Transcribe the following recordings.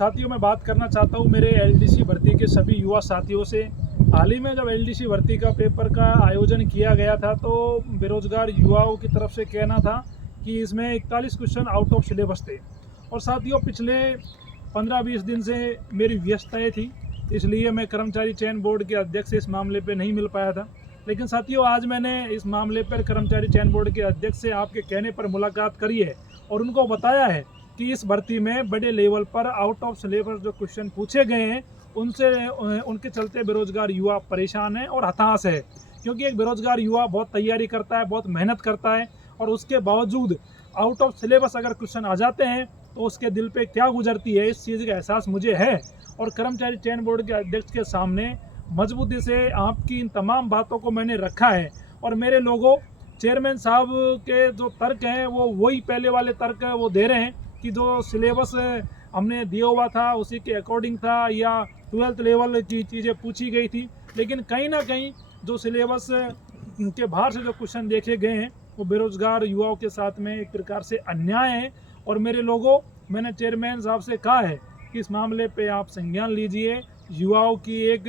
साथियों, मैं बात करना चाहता हूँ मेरे एलडीसी भर्ती के सभी युवा साथियों से। हाल ही में जब एलडीसी भर्ती का पेपर का आयोजन किया गया था तो बेरोजगार युवाओं की तरफ से कहना था कि इसमें 41 क्वेश्चन आउट ऑफ सिलेबस थे। और साथियों, पिछले 15-20 दिन से मेरी व्यस्तताएँ थी, इसलिए मैं कर्मचारी चयन बोर्ड के अध्यक्ष से इस मामले पर नहीं मिल पाया था। लेकिन साथियों, आज मैंने इस मामले पर कर्मचारी चयन बोर्ड के अध्यक्ष से आपके कहने पर मुलाकात करी है और उनको बताया है कि इस भर्ती में बड़े लेवल पर आउट ऑफ सिलेबस जो क्वेश्चन पूछे गए हैं उनके चलते बेरोजगार युवा परेशान है और हताश है। क्योंकि एक बेरोजगार युवा बहुत तैयारी करता है, बहुत मेहनत करता है और उसके बावजूद आउट ऑफ सिलेबस अगर क्वेश्चन आ जाते हैं तो उसके दिल पे क्या गुजरती है, इस चीज़ का एहसास मुझे है। और कर्मचारी चयन बोर्ड के अध्यक्ष के सामने मजबूती से आपकी इन तमाम बातों को मैंने रखा है। और मेरे लोगों, चेयरमैन साहब के जो तर्क हैं वो वही पहले वाले तर्क वो दे रहे हैं कि जो सिलेबस हमने दिया हुआ था उसी के अकॉर्डिंग था या 12th लेवल की चीज़ें पूछी गई थी। लेकिन कहीं ना कहीं जो सिलेबस के बाहर से जो क्वेश्चन देखे गए हैं वो बेरोजगार युवाओं के साथ में एक प्रकार से अन्याय है। और मेरे लोगों, मैंने चेयरमैन साहब से कहा है कि इस मामले पे आप संज्ञान लीजिए। युवाओं की एक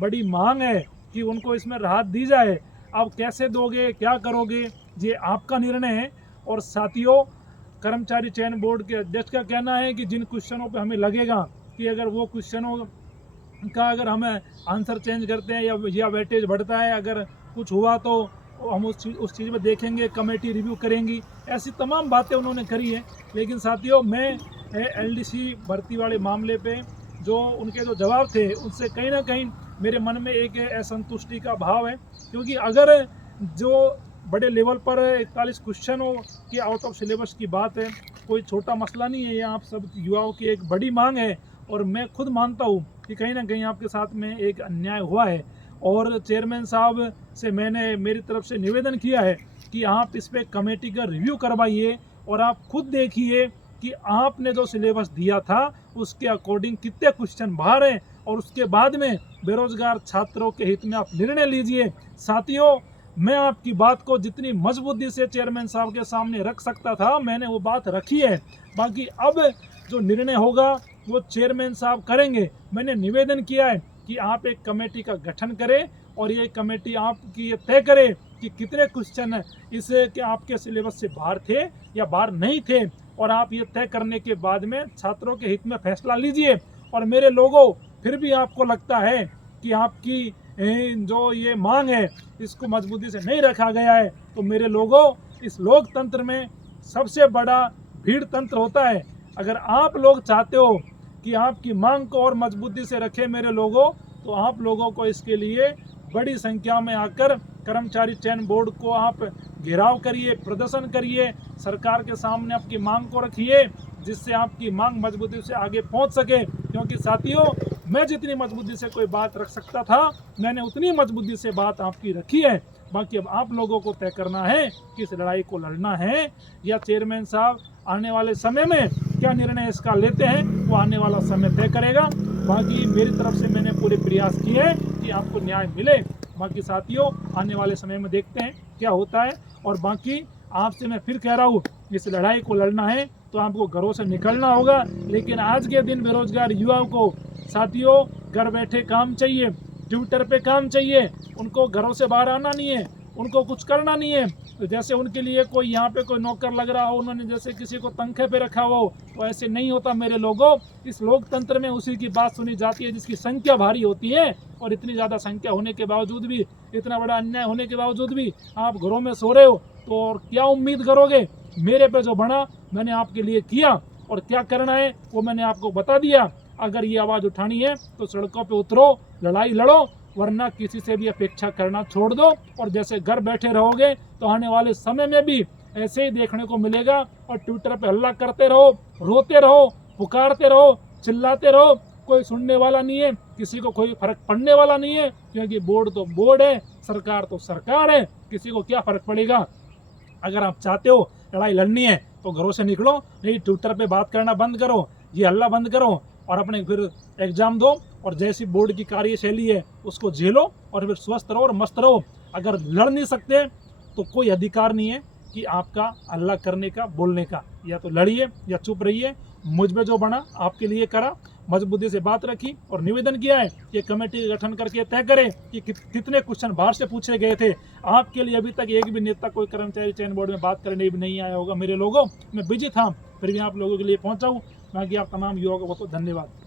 बड़ी मांग है कि उनको इसमें राहत दी जाए। आप कैसे दोगे, क्या करोगे, ये आपका निर्णय है। और साथियों, कर्मचारी चयन बोर्ड के अध्यक्ष का कहना है कि जिन क्वेश्चनों पे हमें लगेगा कि अगर वो क्वेश्चनों का अगर हम आंसर चेंज करते हैं या वेटेज बढ़ता है, अगर कुछ हुआ तो हम उस चीज़ में देखेंगे, कमेटी रिव्यू करेंगी। ऐसी तमाम बातें उन्होंने करी है। लेकिन साथियों, मैं एलडीसी भर्ती वाले मामले पे जो उनके जो जवाब थे उनसे कहीं ना कहीं मेरे मन में एक असंतुष्टि का भाव है। क्योंकि अगर जो बड़े लेवल पर 41 क्वेश्चनों की आउट ऑफ सिलेबस की बात है, कोई छोटा मसला नहीं है, ये आप सब युवाओं की एक बड़ी मांग है। और मैं खुद मानता हूँ कि कहीं ना कहीं आपके साथ में एक अन्याय हुआ है। और चेयरमैन साहब से मैंने मेरी तरफ से निवेदन किया है कि आप इस पर कमेटी का रिव्यू करवाइए और आप खुद देखिए कि आपने जो सिलेबस दिया था उसके अकॉर्डिंग कितने क्वेश्चन बाहर हैं और उसके बाद में बेरोजगार छात्रों के हित में आप निर्णय लीजिए। साथियों, मैं आपकी बात को जितनी मजबूती से चेयरमैन साहब के सामने रख सकता था मैंने वो बात रखी है। बाकी अब जो निर्णय होगा वो चेयरमैन साहब करेंगे। मैंने निवेदन किया है कि आप एक कमेटी का गठन करें और ये कमेटी आपकी ये तय करे कि कितने क्वेश्चन इस के आपके सिलेबस से बाहर थे या बाहर नहीं थे। और आप ये तय करने के बाद में छात्रों के हित में फैसला लीजिए। और मेरे लोगों, फिर भी आपको लगता है कि आपकी जो ये मांग है इसको मजबूती से नहीं रखा गया है, तो मेरे लोगों, इस लोकतंत्र में सबसे बड़ा भीड़ तंत्र होता है। अगर आप लोग चाहते हो कि आपकी मांग को और मजबूती से रखें मेरे लोगों, तो आप लोगों को इसके लिए बड़ी संख्या में आकर कर्मचारी चयन बोर्ड को आप घेराव करिए, प्रदर्शन करिए, सरकार के सामने आपकी मांग को रखिए जिससे आपकी मांग मजबूती से आगे पहुंच सके। क्योंकि साथियों, मैं जितनी मजबूती से कोई बात रख सकता था मैंने उतनी मजबूती से बात आपकी रखी है। बाकी अब आप लोगों को तय करना है कि इस लड़ाई को लड़ना है या चेयरमैन साहब आने वाले समय में क्या निर्णय इसका लेते हैं वो आने वाला समय तय करेगा। बाकी मेरी तरफ से मैंने पूरे प्रयास किए कि आपको न्याय मिले। बाकी साथियों, आने वाले समय में देखते हैं क्या होता है। और बाकी आपसे मैं फिर कह रहा हूँ, इस लड़ाई को लड़ना है तो आपको घरों से निकलना होगा। लेकिन आज के दिन बेरोजगार युवाओं को साथियों घर बैठे काम चाहिए, ट्विटर पे काम चाहिए, उनको घरों से बाहर आना नहीं है, उनको कुछ करना नहीं है। तो जैसे उनके लिए कोई यहाँ पे कोई नौकर लग रहा हो, उन्होंने जैसे किसी को तनख्वाह पे रखा हो, तो ऐसे नहीं होता मेरे लोगों। इस लोकतंत्र में उसी की बात सुनी जाती है जिसकी संख्या भारी होती है। और इतनी ज़्यादा संख्या होने के बावजूद भी, इतना बड़ा अन्याय होने के बावजूद भी आप घरों में सो रहे हो, तो और क्या उम्मीद करोगे। मेरे पे जो बना मैंने आपके लिए किया और क्या करना है वो मैंने आपको बता दिया। अगर ये आवाज़ उठानी है तो सड़कों पे उतरो, लड़ाई लड़ो, वरना किसी से भी अपेक्षा करना छोड़ दो। और जैसे घर बैठे रहोगे तो आने वाले समय में भी ऐसे ही देखने को मिलेगा। और ट्विटर पे हल्ला करते रहो, रोते रहो, पुकारते रहो, चिल्लाते रहो, कोई सुनने वाला नहीं है, किसी को कोई फर्क पड़ने वाला नहीं है। क्योंकि बोर्ड तो बोर्ड है, सरकार तो सरकार है, किसी को क्या फर्क पड़ेगा। अगर आप चाहते हो लड़ाई लड़नी है तो घरों से निकलो, नहीं ट्विटर पे बात करना बंद करो, ये हल्ला बंद करो और अपने फिर एग्जाम दो और जैसी बोर्ड की कार्यशैली है उसको झेलो और फिर स्वस्थ रहो और मस्त रहो। अगर लड़ नहीं सकते तो कोई अधिकार नहीं है कि आपका हल्ला करने का, बोलने का। या तो लड़िए या चुप रहिए। मुझ में जो बना आपके लिए करा, मजबूती से बात रखी और निवेदन किया है कि कमेटी का गठन करके तय करे कि कितने क्वेश्चन बाहर से पूछे गए थे। आपके लिए अभी तक एक भी नेता कोई कर्मचारी चयन बोर्ड में बात करने भी नहीं आया होगा। मेरे लोगों, मैं बिजी था, फिर भी आप लोगों के लिए पहुंचा हूँ। बाकी आप तमाम युवाओं को बहुत बहुत धन्यवाद।